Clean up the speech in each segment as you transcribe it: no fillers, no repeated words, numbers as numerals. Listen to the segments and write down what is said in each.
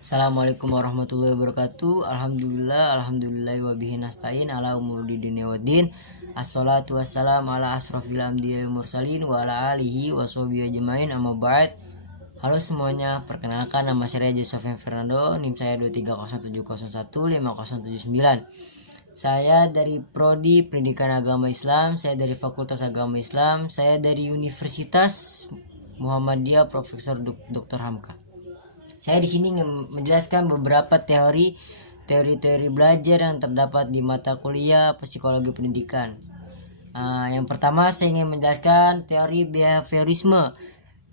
Assalamualaikum warahmatullahi wabarakatuh. Alhamdulillah wa bihi nasta'in ala umuri dunya waddin. Assalatu wassalamu ala asrofil anbiya'i wal mursalin wa ala alihi wa sahbihi ajmain, amma ba'd. Halo semuanya, perkenalkan nama saya Sofian Fernando, NIM saya 23071015079. Saya dari Prodi Pendidikan Agama Islam, saya dari Fakultas Agama Islam, saya dari Universitas Muhammadiyah Profesor Dr. Hamka. Saya di sini menjelaskan beberapa teori belajar yang terdapat di mata kuliah Psikologi Pendidikan. Yang pertama saya ingin menjelaskan teori behaviorisme,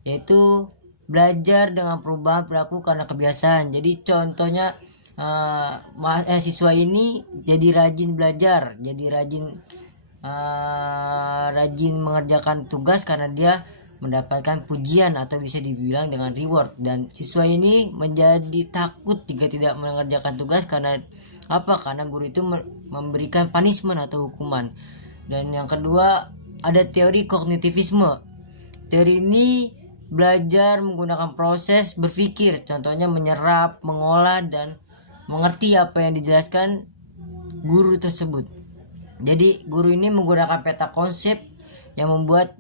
yaitu belajar dengan perubahan perilaku karena kebiasaan. Jadi contohnya siswa ini jadi rajin belajar, jadi rajin mengerjakan tugas karena dia mendapatkan pujian atau bisa dibilang dengan reward, dan siswa ini menjadi takut jika tidak mengerjakan tugas karena apa? Karena guru itu memberikan punishment atau hukuman. Dan yang kedua ada teori kognitivisme. Teori ini belajar menggunakan proses berpikir, contohnya menyerap, mengolah, dan mengerti apa yang dijelaskan guru tersebut. Jadi guru ini menggunakan peta konsep yang membuat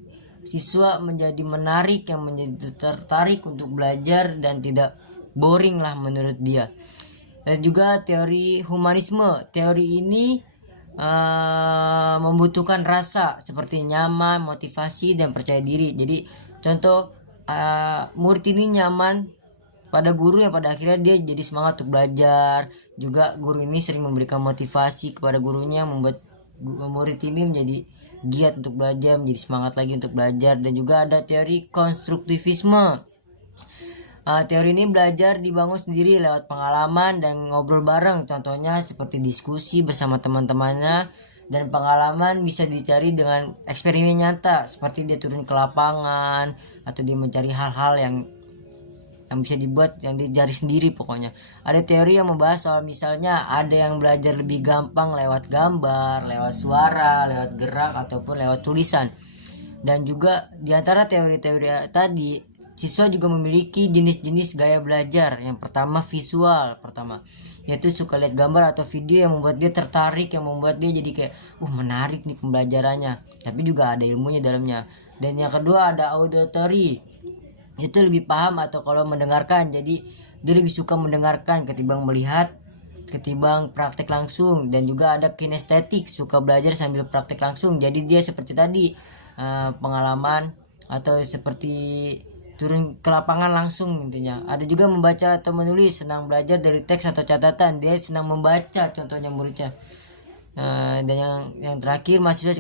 siswa menjadi menarik, yang menjadi tertarik untuk belajar dan tidak boring lah menurut dia. Dan juga teori humanisme. Teori ini membutuhkan rasa seperti nyaman, motivasi, dan percaya diri. Jadi contoh murid ini nyaman pada guru yang pada akhirnya dia jadi semangat untuk belajar. Juga guru ini sering memberikan motivasi kepada gurunya, membuat murid ini menjadi giat untuk belajar, menjadi semangat lagi untuk belajar. Dan juga ada teori konstruktivisme. Teori ini belajar dibangun sendiri lewat pengalaman dan ngobrol bareng, contohnya seperti diskusi bersama teman-temannya, dan pengalaman bisa dicari dengan eksperimen nyata seperti dia turun ke lapangan atau dia mencari hal-hal yang bisa dibuat, yang dicari sendiri pokoknya. Ada teori yang membahas soal misalnya ada yang belajar lebih gampang lewat gambar, lewat suara, lewat gerak, ataupun lewat tulisan. Dan juga di antara teori-teori tadi, siswa juga memiliki jenis-jenis gaya belajar. Yang pertama visual, yaitu suka lihat gambar atau video yang membuat dia tertarik, yang membuat dia jadi kayak menarik nih pembelajarannya, tapi juga ada ilmunya dalamnya. Dan yang kedua ada auditory, itu lebih paham atau kalau mendengarkan, jadi dia lebih suka mendengarkan ketimbang melihat, ketimbang praktek langsung. Dan juga ada kinestetik, suka belajar sambil praktek langsung, jadi dia seperti tadi pengalaman atau seperti turun ke lapangan langsung intinya. Ada juga membaca atau menulis, senang belajar dari teks atau catatan, dia senang membaca contohnya muridnya. Dan yang terakhir mahasiswa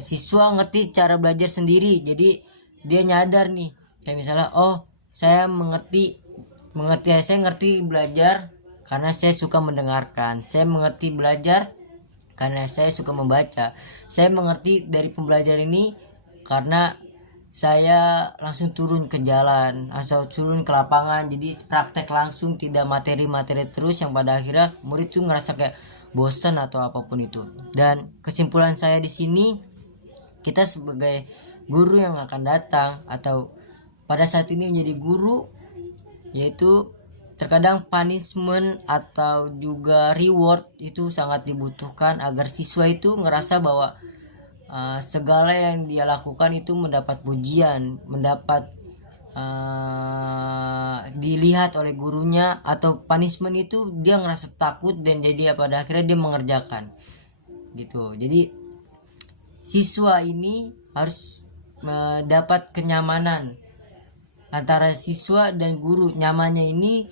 siswa ngerti cara belajar sendiri, jadi dia nyadar nih, kayak misalnya saya saya ngerti belajar karena saya suka mendengarkan, saya mengerti belajar karena saya suka membaca, saya mengerti dari pembelajaran ini karena saya langsung turun ke jalan atau turun ke lapangan, jadi praktek langsung, tidak materi-materi terus yang pada akhirnya murid tuh ngerasa kayak bosan atau apapun itu. Dan kesimpulan saya di sini, kita sebagai guru yang akan datang atau pada saat ini menjadi guru, yaitu terkadang punishment atau juga reward itu sangat dibutuhkan agar siswa itu ngerasa bahwa segala yang dia lakukan itu mendapat pujian, mendapat dilihat oleh gurunya, atau punishment itu dia ngerasa takut dan jadi pada akhirnya dia mengerjakan gitu. Jadi siswa ini harus mendapat kenyamanan antara siswa dan guru. Nyamannya ini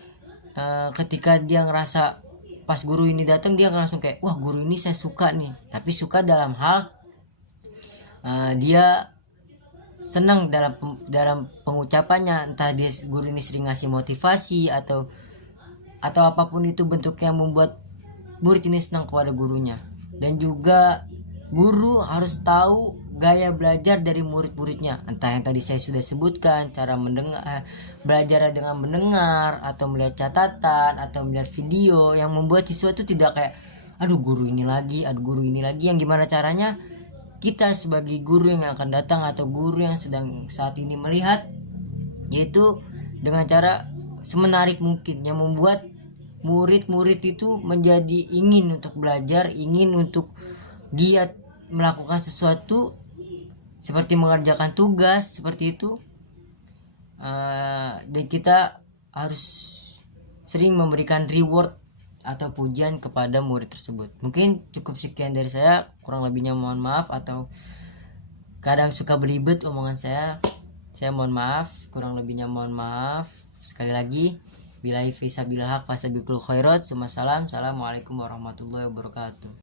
ketika dia ngerasa pas guru ini datang dia langsung kayak wah guru ini saya suka nih, tapi suka dalam hal dia senang dalam pengucapannya, entah dia guru ini sering ngasih motivasi atau apapun itu bentuknya membuat murid ini senang kepada gurunya. Dan juga guru harus tahu gaya belajar dari murid-muridnya, entah yang tadi saya sudah sebutkan, cara mendengar, belajar dengan mendengar atau melihat catatan atau melihat video, yang membuat siswa itu tidak kayak aduh guru ini lagi, yang gimana caranya kita sebagai guru yang akan datang atau guru yang sedang saat ini melihat, yaitu dengan cara semenarik mungkin, yang membuat murid-murid itu menjadi ingin untuk belajar, ingin untuk giat melakukan sesuatu seperti mengerjakan tugas seperti itu. Dan kita harus sering memberikan reward atau pujian kepada murid tersebut. Mungkin cukup sekian dari saya, kurang lebihnya mohon maaf, atau kadang suka belibet omongan saya mohon maaf, kurang lebihnya mohon maaf. Sekali lagi, billahi fisabilillah haq fastabiqul khairat. Assalamualaikum warahmatullahi wabarakatuh.